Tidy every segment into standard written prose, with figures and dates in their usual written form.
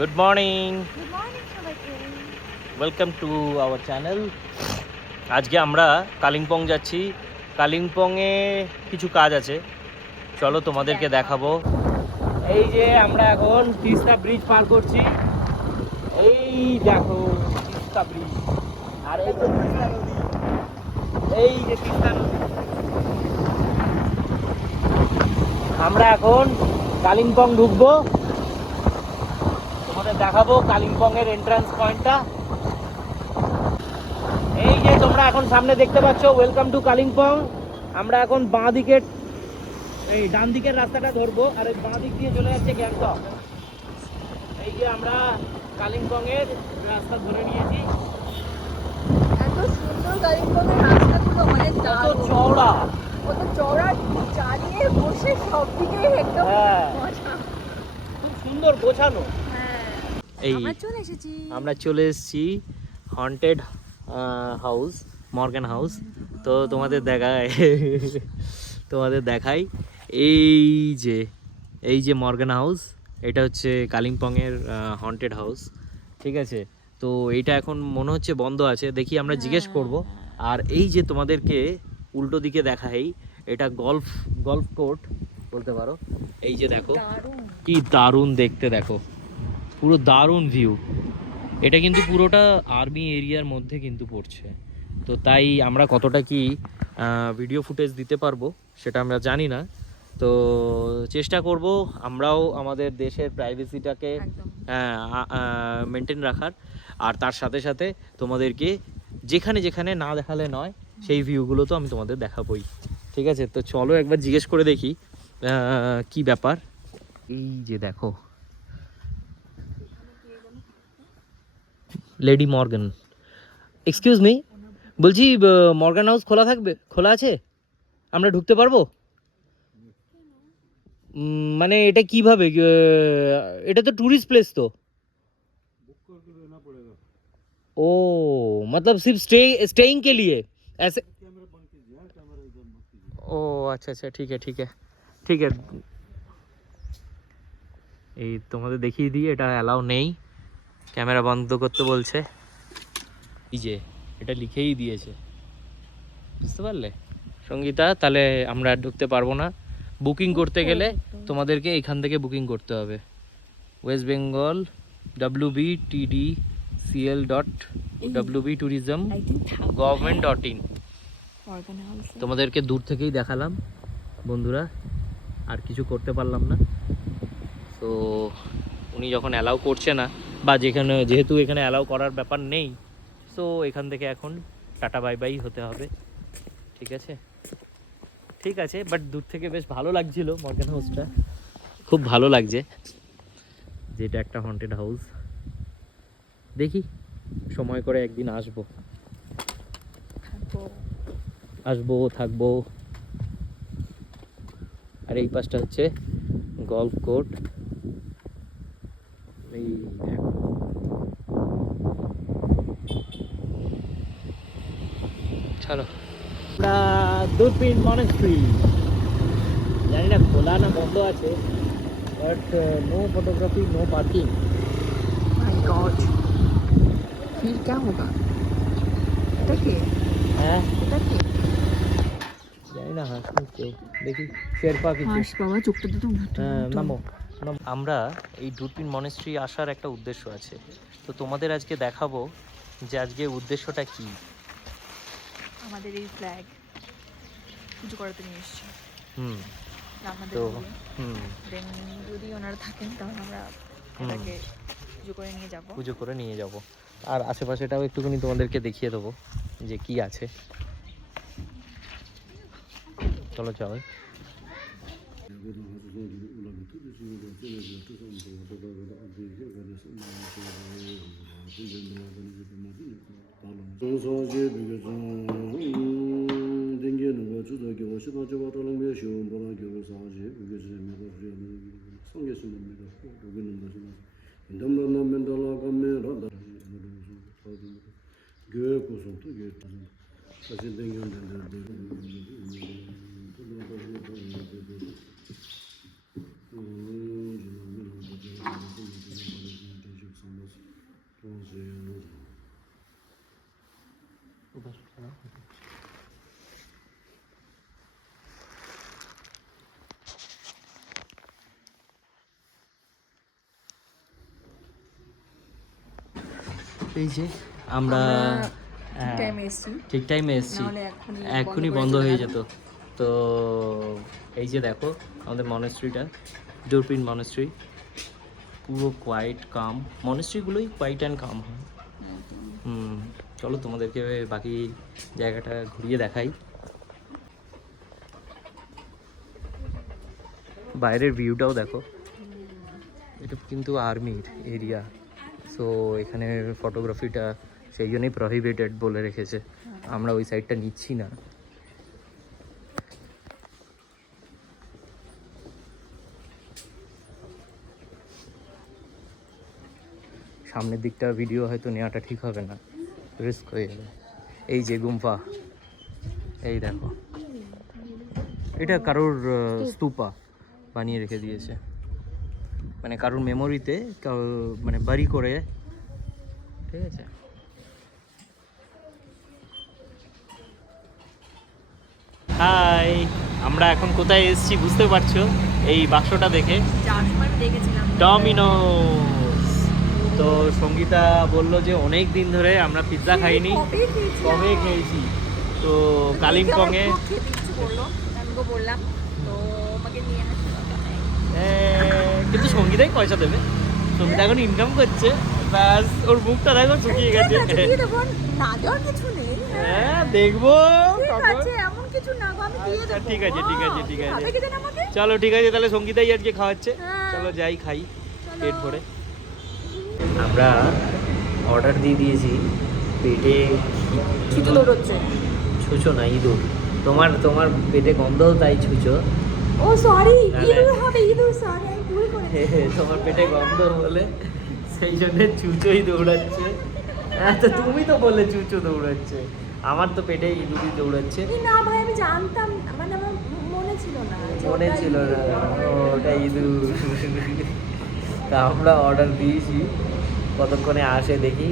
Good morning, good morning সবাইকে। Welcome to our channel. আজকে আমরা কালিম্পং যাচ্ছি। কালিম্পংয়ে কিছু কাজ আছে, চলো তোমাদেরকে দেখাবো। এই যে আমরা এখন তিস্তা ব্রিজ পার করছি। এই দেখো তিস্তা ব্রিজ, আর এই যে তিস্তা নদী, এই যে তিস্তা নদী। আমরা এখন কালিম্পং ঢুকবো, তোমাদের দেখাবো কালিম্পংয়ের এন্ট্রান্স পয়েন্টটা। এই যে তোমরা এখন সামনে দেখতে পাচ্ছ, ওয়েলকাম টু কালিম্পং। আমরা এখন বাঁ দিকের এই ডান দিকের রাস্তাটা ধরবো, আর এই বাঁ দিক দিয়ে চলে যাচ্ছে গ্যাংটক। এই যে আমরা কালিম্পং এর রাস্তা ধরে নিয়েছি। এত সুন্দর কালিম্পংয়ের রাস্তাগুলো, মানে কত চওড়া, কত চওড়া, চালিয়ে বসে সব দিকে একদম মজা। খুব সুন্দর গোছানো। হ্যাঁ, এই আমরা চলে এসেছি হন্টেড হাউস, মর্গান হাউস। তো তোমাদের দেখাই এই যে মর্গান হাউস, এটা হচ্ছে কালিম্পংয়ের হন্টেড হাউস। ঠিক আছে, তো এইটা এখন মনে হচ্ছে বন্ধ আছে, দেখি আমরা জিজ্ঞেস করব। আর এই যে তোমাদেরকে উল্টো দিকে দেখাই, এটা গলফ কোর্ট বলতে পারো। এই যে দেখো কি দারুণ দেখতে, দেখো পুরো দারুণ ভিউ। এটা কিন্তু পুরোটা আর্মি এরিয়ার মধ্যে কিন্তু পড়ছে, তো তাই আমরা কতটা কি ভিডিও ফুটেজ দিতে পারবো সেটা আমরা জানি না। তো চেষ্টা করব আমরাও আমাদের দেশের প্রাইভেসিটাকে মেনটেন রাখার, আর তার সাথে সাথে তোমাদেরকে যেখানে যেখানে না দেখালে নয় সেই ভিউগুলো তো আমি তোমাদের দেখাবই। ঠিক আছে, তো চলো একবার জিজ্ঞেস করে দেখি কি ব্যাপার। এই যে দেখো লেডি মর্গান। এক্সকিউজ মি, বলছি মর্গান হাউস খোলা থাকবে? খোলা আছে? আমরা ঢুকতে পারবো? মানে এটা কিভাবে, এটা তো টুরিস্ট প্লেস তো। ओ मतलब सिर्फ स्टेइंग के लिए ऐसे? ও আচ্ছা আচ্ছা, ঠিক আছে ঠিক আছে ঠিক আছে। এই তোমাদের দেখিয়ে দিই, এটা অ্যালাউ নেই, ক্যামেরা বন্ধ করতে বলছে। এই যে এটা লিখেই দিয়েছে, বুঝতে পারলে সঙ্গীতা? তাহলে আমরা ঢুকতে পারবো না। বুকিং করতে গেলে তোমাদেরকে এখান থেকে বুকিং করতে হবে, ওয়েস্ট বেঙ্গল wbtdcl.wbtourism.gov.in। তোমাদেরকে দূর থেকেই দেখালাম বন্ধুরা, আর কিছু করতে পারলাম না। তো উনি যখন অ্যালাউ করছে না, বা যেহেতু এখানে অ্যালাউ করার ব্যাপার নেই, সো এখান থেকে এখন টাটা বাই বাই হতে হবে। ঠিক আছে ঠিক আছে, বাট দূর থেকে বেশ ভালো লাগছিল মর্গান হাউসটা, খুব ভালো লাগছে। যেটা একটা হন্টেড হাউস, দেখি সময় করে একদিন আসবো থাকবো। আর এই পাশটা হচ্ছে গলফ কোর্ট। এই দেখো, চলো আমরা দূরবীন মনেস্ট্রি, জানি না খোলা না বন্ধ আছে, but no photography no parking. My god, फिर क्या होगा? এটা কি? হ্যাঁ এটা কি? জানি না, হাসি কেউ, দেখি শেরপা কিছু। হাস বাবা, চোখটা তো হ্যাঁ নামো। আমরা এই দূরবীন মনেস্ট্রি আসার একটা উদ্দেশ্য আছে, তো তোমাদের আজকে দেখাবো যে আজকে উদ্দেশ্যটা কি। আমাদের এই ফ্ল্যাগ পুজো করাতে নিয়ে এসেছি হুম আমাদের তো দিয়ে। দেন যদি ওনারা থাকেন তাহলে আমরা এটাকে পুজো করে নিয়ে যাব। আর আশেপাশেটাও একটুখানি তোমাদেরকে দেখিয়ে দেবো যে কি আছে। চলো চলো। এই যে আমরা টাইমে এসেছি, ঠিক টাইমে এসেছি, নাহলে এক্ষুনি বন্ধ হয়ে যেত। তো এই যে দেখো আমাদের মনেস্ট্রিটা, ডোরপিন মনেস্ট্রি, পুরো কোয়াইট কাম। মনেস্ট্রিগুলোই কোয়াইট অ্যান্ড কাম হয়। চলো তোমাদেরকে বাকি জায়গাটা ঘুরিয়ে দেখাই। বাইরের ভিউটাও দেখো, এটা কিন্তু আর্মির এরিয়া, সো এখানে ফটোগ্রাফিটা সেই জন্যই প্রহিবিটেড বলে রেখেছে, আমরা ওই সাইডটা নিচ্ছি না। সামনের দিকটা ভিডিও হয়তো নেওয়াটা ঠিক হবে না, রিস্ক হয়ে যাবে। এই যে গুম্ফা, এই দেখো, এটা কারোর স্তূপা বানিয়ে রেখে দিয়েছে, মানে কারোর মেমোরিতে, মানে বাড়ি করে, ঠিক আছে। হাই, আমরা এখন কোথায় এসেছি বুঝতে পারছো এই বাক্সটা দেখে? ডমিনোস। তো সঙ্গীতা বলল যে অনেক দিন ধরে আমরা পিৎজা খাইনি, কবে খেয়েছি। তো কালিম্পংয়ে কিন্তু সঙ্গীতাই পয়সা দেবে, সঙ্গীতা এখন ইনকাম করছে, ব্যাস ওর মুখটা দেখো শুকিয়ে গেছে। হ্যাঁ দেখবো, ঠিক আছে ঠিক আছে ঠিক আছে, চলো ঠিক আছে তাহলে সঙ্গীতাই আজকে খাওয়াচ্ছে, চলো যাই খাই পেট ভরে। আমরা অর্ডার দিয়ে দিয়েছি, পেটে ছুঁচো দৌড়চ্ছে, ছুঁচো না ইঁদুর, তোমার পেটে গন্ধ, তাই ছুঁচো। ও সরি, ইঁদুর হবে, ইঁদুর, সরি আমি ভুল করেছি। তোমার পেটে গন্ধ বলে সেই জন্য ছুঁচোই দৌড়াচ্ছে। তো তুমি তো বললে ছুঁচো দৌড়াচ্ছে, আমার তো পেটে ইঁদুরই দৌড়াচ্ছে। না ভাই আমি জানতাম, মানে আমার মনে ছিল না, মনে ছিল না ওটা ইঁদুর। তা আমরা অর্ডার দিয়েছি, কতক্ষণে আসে দেখি,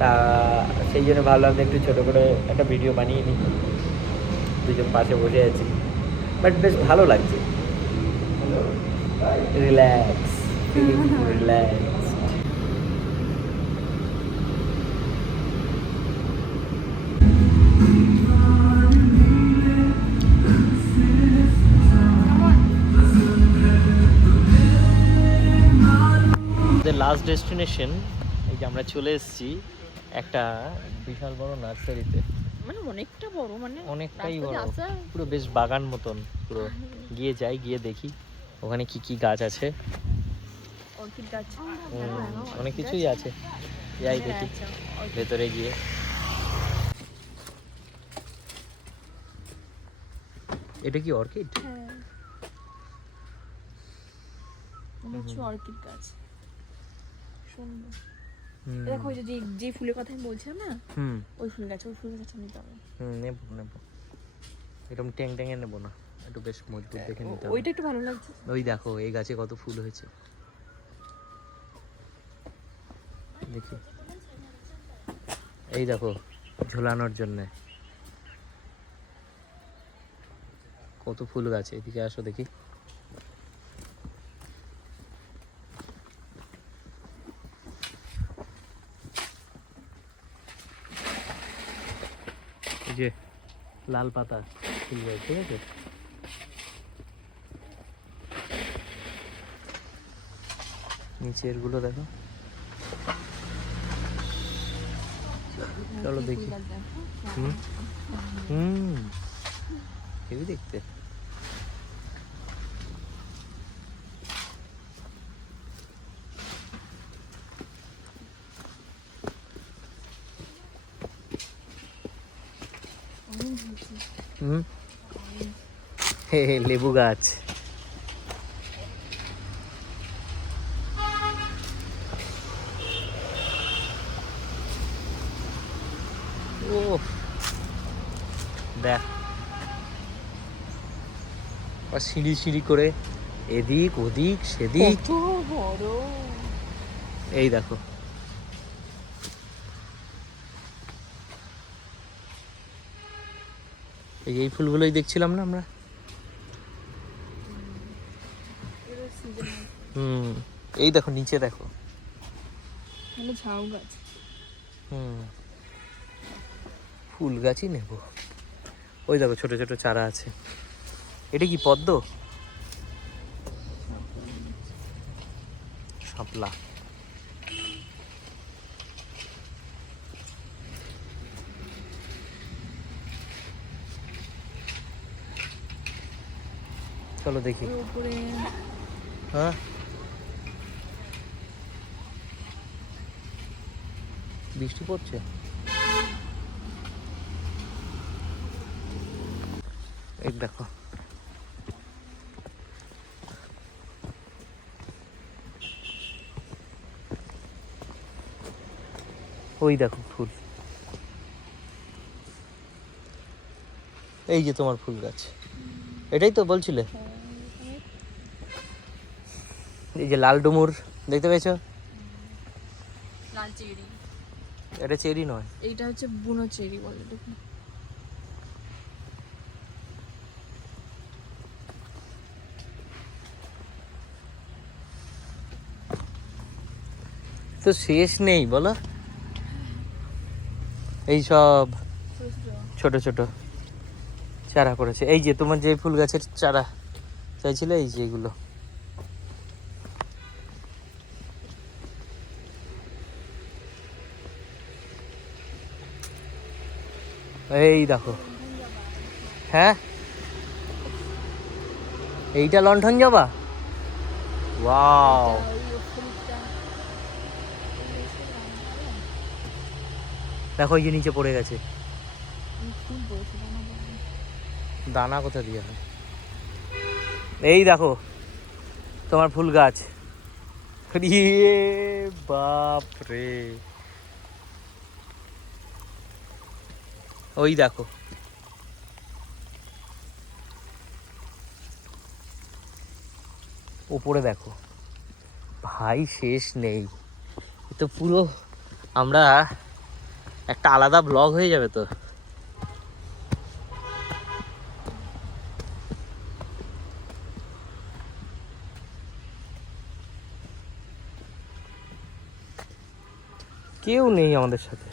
তা সেই জন্য ভাবলাম যে একটু ছোটো করে একটা ভিডিও বানিয়ে নিই, দুজন পাশে বসে আছি, বাট বেশ ভালো লাগছে, relax, feeling relax. Last destination, এই যে আমরা চলে এসেছি একটা বিশাল বড় নার্সারিতে, মানে অনেকটা বড়, মানে অনেকটাই বড়, পুরো বেশ বাগান মতন পুরো। গিয়ে যাই, গিয়ে দেখি ওখানে কি কি গাছ আছে, অর্কিড গাছ, অনেক কিছুই আছে, যাই দেখি ভেতরে গিয়ে। এটা কি অর্কিড? হ্যাঁ অর্কিড গাছ, সুন্দর। দেখো ওই যে ফুলের কথা আমি বলছিলাম না, ওই ফুল গাছ, ওই ফুল গাছ নিতে হবে। নেবো নেবো, এরকম ট্যাং ট্যাঙে নেবো না, একটু বেশ মজবুত দেখে নিতে হবে। ওইটা একটু ভালো লাগছে। ওই দেখো এই গাছে কত ফুল হয়েছে, দেখি এই দেখো ঝোলানোর জন্যে কত ফুল গাছে। এদিকে আসো দেখি, এই যে লাল পাতা ফুল গাছ, ঠিক আছে। নিচের গুলো দেখো, চলো দেখি। হেবি দেখতে। লেবু গাছ, ও দেখ, সিঁড়ি সিঁড়ি করে এদিক ওদিক সেদিক, বড়, এই দেখো এই ফুলগুলোই দেখছিলাম না আমরা। হুম, এই দেখো নিচে দেখো। ঝাউ গাছ। হুম, ফুল গাছই নেব। ওই দেখো ছোট ছোট চারা আছে। এটা কি পদ্ম? শাপলা। চলো দেখি। উপরে হ্যাঁ, বৃষ্টি পড়ছে। এই দেখো, ওই দেখো ফুল। এই যে তোমার ফুল গাছ, এটাই তো বলছিলে? এই যে লাল ডুমুর দেখতে পেয়েছো? লাল চেরি। এটা চেরি নয়, এইটা হচ্ছে বুনো চেরি বলে, দেখুন। তো শেষ নেই বলো। এই সব ছোট ছোট চারা করেছে। এই যে তোমার যে ফুল গাছের চারা চাইছিলে, এই যে এগুলো। এই দেখো, হ্যাঁ এইটা লণ্ঠন জবা। ওয়াও, দেখো এই যে নিচে পড়ে গেছে। দানা কোথা দিয়ে হয়? এই দেখো তোমার ফুল গাছ। ইয়ে বাপ রে, ওই দেখো। উপরে দেখো ভাই, শেষ নেই। এ তো পুরো আমরা একটা আলাদা ব্লগ হয়ে যাবে তো। কেউ নেই আমাদের সাথে।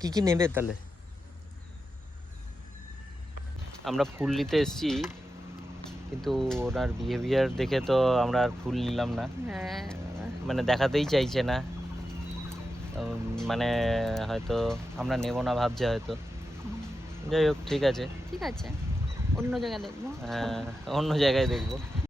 কি কি নেবে তাহলে? আমরা ফুল নিতে এসেছি, কিন্তু ওনার বিহেভিয়ার দেখে তো আমরা আর ফুল নিলাম না। হ্যাঁ, মানে দেখাতেই চাইছে না। মানে হয়তো আমরা নেব না ভাবছে হয়তো। যাই হোক, ঠিক আছে। ঠিক আছে, অন্য জায়গায় দেখবো। হ্যাঁ, অন্য জায়গায় দেখবো।